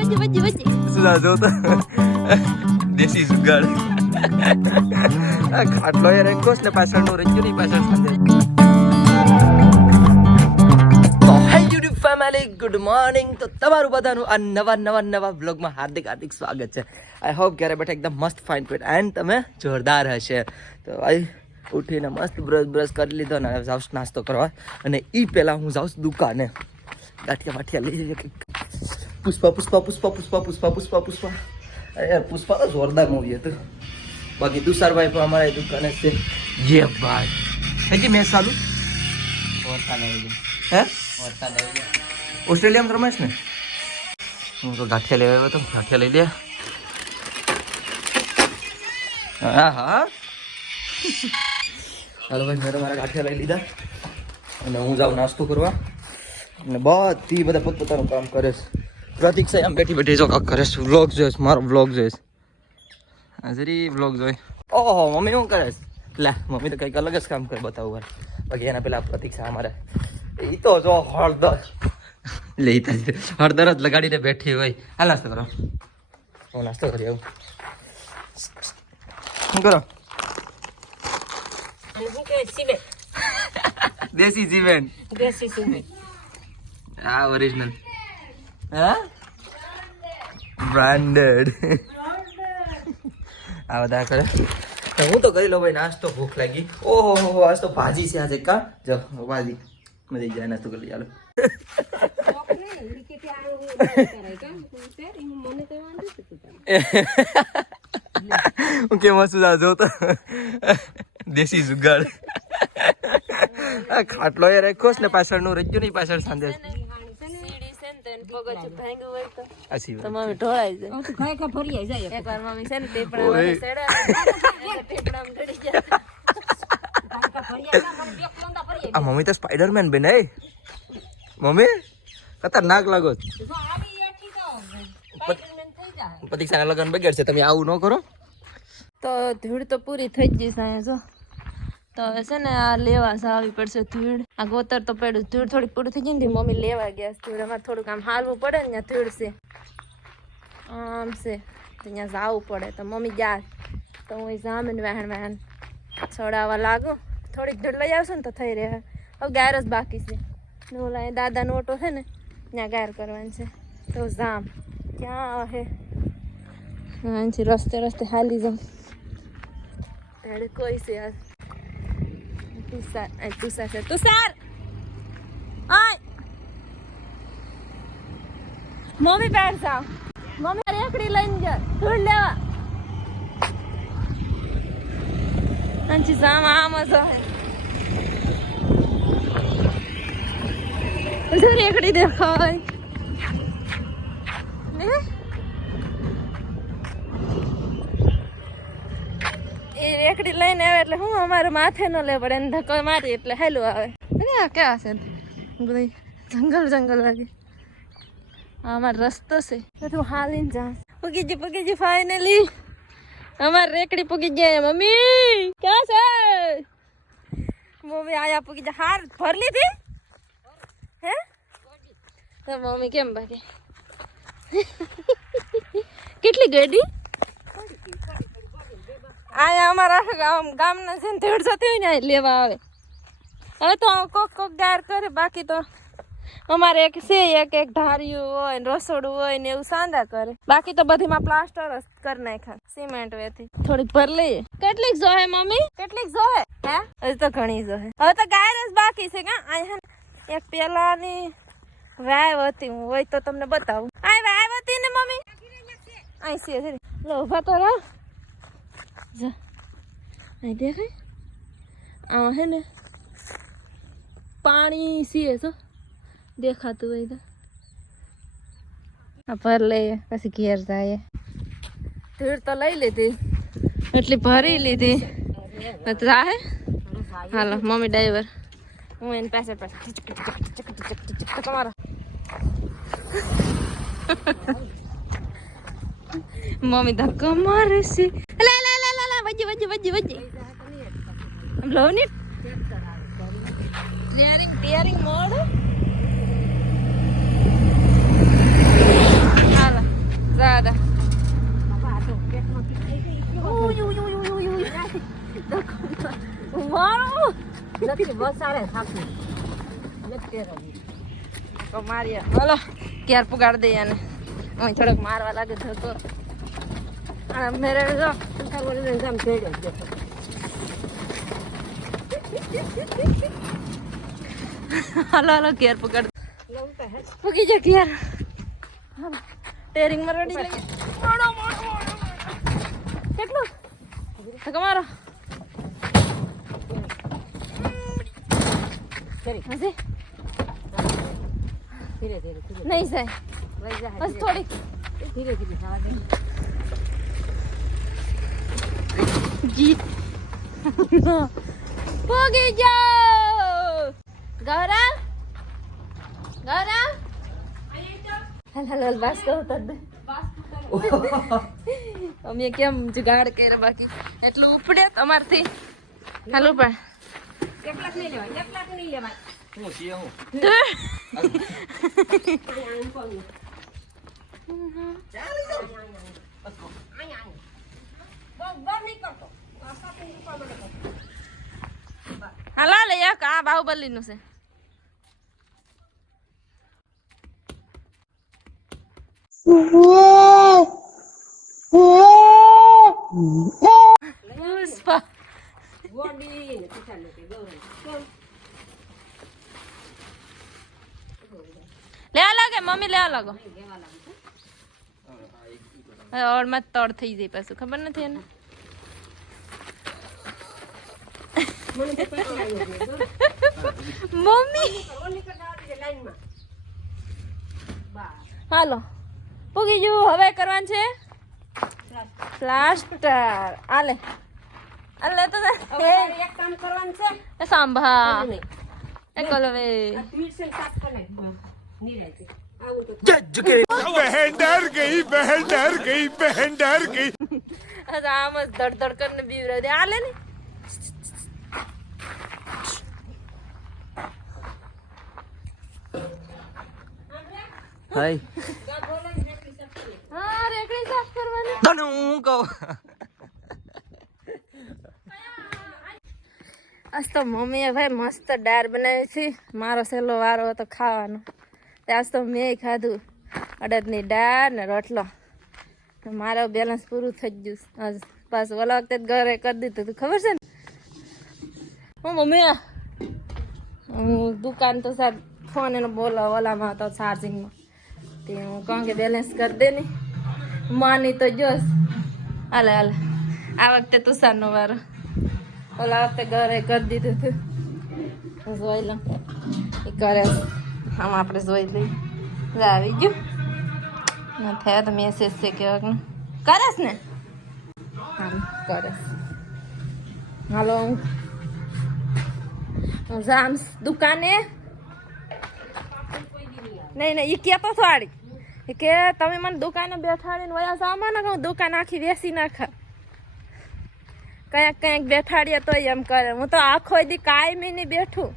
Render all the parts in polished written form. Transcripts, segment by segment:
સુધા જોતા દેશી સુગાડ ખાટલો એ રેંકોસ ને પાછળનો રંજો ની પાછળ સાંજે. તો હાય યુટ્યુબ ફેમિલી, ગુડ મોર્નિંગ. તો તમારું બધાનું આ નવા બ્લોગમાં હાર્દિક સ્વાગત છે. આઈ હોપ ઘરે બેઠા એકદમ મસ્ત ફાઇન ફિટ એન્ડ તમે જોરદાર હશે. તો ભાઈ ઉઠીને મસ્ત બ્રશ કરી લીધો ને જાઉં નાસ્તો કરવા. અને એ પહેલાં હું જાઉં દુકાને ગાંઠિયા લઈ જઈએ. પુષ્પા અરે યાર પુષ્પા તો જોરદાર મૂવી હતું. બાકી તુષારભાઈ પણ અમારા દુકાને છે. જે ભાઈ હજી મેચ ચાલુ હે ઓસ્ટ્રેલિયામાં રમેશ ને હું તો ગાંઠિયા લેવા આવ્યો હતો. ગાંઠિયા લઈ લે. હા હાલો ભાઈ મેં મારા ગાંઠિયા લઈ લીધા અને હું જાઉં નાસ્તો કરવા. અને બધા પોતપોતાનું કામ કરે છે. પ્રતિક્ષા આમ બેઠી જો કાક કરે છે. વ્લોગ જોઈશ, મારો વ્લોગ જોઈશ. હાજરી વ્લોગ જોઈ. ઓહો મમ્મી શું કરે છે? લે મમ્મી તો કંઈક અલગ જ કામ કરે બતાવું. બાકી એના પેલા પ્રતિક્ષા અમારે એ તો જો હળદર લેતા હળદર જ લગાડીને બેઠી હોય. હાલ નાસ્તો કરો. હું નાસ્તો કરી આવું. શું કરો? દેશી સિમેન્ટ. હા ઓરિજિનલ. હા બ્રાન્ડેડ. આ બધા કરે. હું તો કરી લો ભાઈ નાસ્તો. ભૂખ લાગી. ઓહો આજ તો ભાજી છે. આજે કા જો ભાજી મળી જાય. નાસ્તો કરી ચાલો. હું કેમ હસું જોતો દેશી જુગાડ. ખાટલો એ રેખોસ ને પાછળનું રજ્જુ ની પાછળ સાંજે મમ્મી તો સ્પાઈડરમેન બને. મમ્મી ખતરનાક લાગો. પ્રતિક્ષાના લગન બગડ છે. તમે આવું ન કરો. તો ધૂળ તો પૂરી થઈ જ જશે જો. તો હવે છે ને આ લેવા આવી પડશે ધૂળ. આ ગોતર તો પડ્યું. ધૂળ થોડીક પૂરી થઈ ગઈ ને મમ્મી લેવા ગયા. ધૂળ અમારે થોડુંક આમ હાલવું પડે ને ત્યાં ધૂળ છે આમ છે તો ત્યાં જવું પડે. તો મમ્મી જાય તો હું જામે ને વહેણ છોડાવવા લાગુ. થોડીક ધૂળ લઈ આવશે ને તો થઈ રહે. હવે ગાયર જ બાકી છે. ઓલા દાદાનો ઓટો છે ને ત્યાં ગાયર કરવાની છે. તો જામ ક્યાં હે રસ્તે હાલી જાઉં. તારે કોઈ છે યાર. તુષાર આય મમ્મી બેઠ જાવ. મમ્મી રેકડી લઈને જાય ધૂળ લેવા. અંચી જામ આમ જ હે રેકડી દેખાય. એ રેકડી લઈને આવે એટલે હું અમારે માથે ન લે પડે. એને ધક્કો મારી એટલે હેલું આવે. અરે આ ક્યાં છે બધી જંગલ લાગે. આ અમારો રસ્તો છે. હું હાલીને જાઉં. પૂગી ફાઇનલી અમારે રેકડી પૂગી ગયા. મમ્મી ક્યાં છે? મમ્મી આયા પૂગી જાય. હાર ભર લીધી હે? તો મમ્મી કેમ ભાગે? કેટલી ગાડી આયા અમારા ગામના છે ને ધેડ જતી હોય ને લેવા આવે. હવે તો કોક ગાર કરે. બાકી તો અમારે એક છે એક ઢાર્યું હોય ને રસોડું હોય ને એવું સાંધા કરે. બાકી તો બધીમાં પ્લાસ્ટર જ કરી નાખા સિમેન્ટ વેથી. થોડીક ભર લઈએ. કેટલીક જોહે મમ્મી? કેટલીક જોહે હે? હજી તો ઘણી જોહે. હવે તો ગાયર જ બાકી છે. કા અહીંયા એક પેલાની વાવ હતી. હું હોય તો તમને બતાવું. આ વાવ હતી ને મમ્મી અહીં છે લો ઉભા તો રહો. અહીં દેખાય આ હે ને પાણી છે તો દેખાતું હોય તો ભર લઈએ પછી ઘેર જાય. ધૂળ તો લઈ લીધી એટલી ભરી લીધી. રાહે હાલો મમ્મી ડ્રાઈવર. હું એની પાસે તમારો મમ્મી ધક્કો મારે છે. વજી લો ને ટીયરિંગ મોડ. હાલો તો મારીએ હાલો ક્યાર પુગાડ દઈએ અને અહીં થોડોક મારવા લાગે ધક્કો અને મેરે જો હાલો હાલો ક્યાર પુગાડ પુગી જા ક્યાર ટેરિંગ માં રડી લઈએ કેટલું ધક્કો મારો હજી નહીં જાય બસ થોડી જીત પોગી જાઓ ગૌરવ હાલ બસ કહો તદ અમે કેમ જુગાડ કરે બાકી એટલું ઉપડે તમારથી હાલો પણ હાલા લે એક આ બાહુબલી નું છે ले लागे मम्मी ले लगो और मत तोड़ થઈ જાય પાછું ખબર નથી એને મમ્મી હાલો પૂગી જો હવે કરવાનું છે પ્લાસ્ટર આલે આલે તો એક કામ કરવાનું છે સાંભા એકલવે बहन डर गई आम धड़ धड़ करने बीव रहे थे आले ने હાય हाँ रेकड़ी साफ करवानी તને હું કહું आज तो मम्मी भाई मस्त डार बनावी थी मारो सेलो वारो तो खावानो आज तो मैं खाधु अड़दनी दाळ ने रोटलो मारो बेलेंस पूરું થઈ ગયું આજ પાસ ઓલા વખતે ઘરે કરી દીધું તું ખબર છે ને હું મમ્મી હું દુકાન તો સાહેબ ફોન એનો બોલો ઓલામાં હતો ચાર્જિંગમાં તે હું કહું કે બેલેન્સ કરી દે ને માની તો જોશ હાલે હાલે આ વખતે તુષારનો વારો ઓલા વખતે ઘરે કરી દીધું હતું હું જોઈ લઉં એ કરે આમ આપણે જોઈ લઈએ આવી ગયું ના થયા તો મેસેજ છે કે કરેશ ને હા કરેશ હાલો હું જામ દુકાને નહીં એ કહેતો થોડી કે તમે મને દુકાને બેઠાડીને વયા સામાન ને કહું દુકાન આખી વેસી નાખા કંઈક બેઠાડીએ તો એમ કરે હું તો આખો દી કાયમી નહીં બેઠું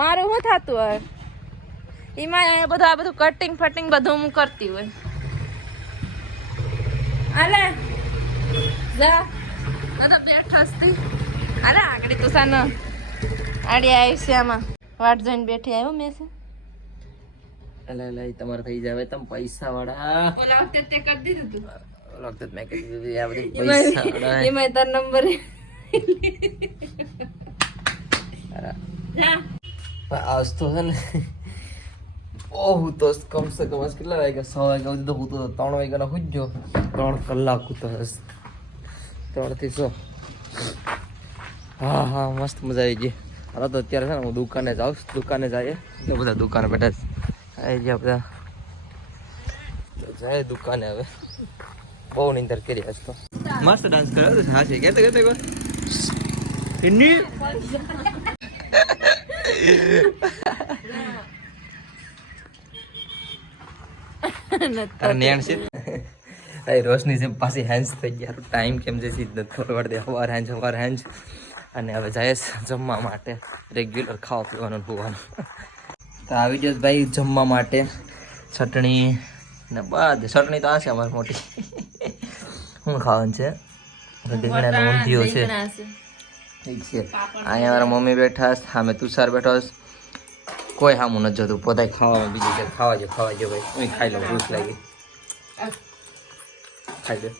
મારું શું થતું હવે એમાં બધું આ બધું કટિંગ ફટિંગ બધું હું કરતી હોય અલે જા તો બેઠી અરે આગળ તો સાનો આડી આવી છે આમાં વાટ જોઈને બેઠી આવ્યો મેં છે એટલે એટલે તમારે થઈ જાય તમે પૈસા વાળા ઓલા વખતે તે કરી દીધું તું ઓલા વખતે મેં કીધું આ બધી પૈસા વાળા એમાં તાર નંબર જા આજ તો છે ને ઓહ તો કમ સે કમ કેટલા વાગ્યા 6 વાગ્યા સુધી તો હું તો 3 વાગ્યાનો હુજ્જો 3 કલાક તો 3 થી 6 હા હા મસ્ત મજા આવી ગઈ હવે તો અત્યારે છે ને હું દુકાને જાઉં દુકાને જાય તો બધા દુકાને બેઠા આવી ગયા બધા તો જાય દુકાને હવે બહુ નીંદર કરી આજ તો મસ્ત ડાન્સ કર્યો તો હા છે કેતો હિન્દી રોશની છે પાછી હેન્સ થઈ ગયા ટાઈમ કેમ છે ખબર દે સવાર હેન્જ અને હવે જાય જમવા માટે રેગ્યુલર ખાવા પીવાનું હોવાનું તો આવી જાય ભાઈ જમવા માટે ચટણી ને બધ ચટણી તો આ છે અમારી મોટી શું ખાવાનું છે રીંગણાનું ઊંધિયું છે ઠીક છે અહીંયા મારા મમ્મી બેઠા છે, સામે તુષાર બેઠો છે, કોઈ સામું નથી જતું, પોતા ખાવામાં બીજું છે. ખાવા જો ભાઈ, હું ખાઈ લઉં, ભૂખ લાગી, ખાઈ દે.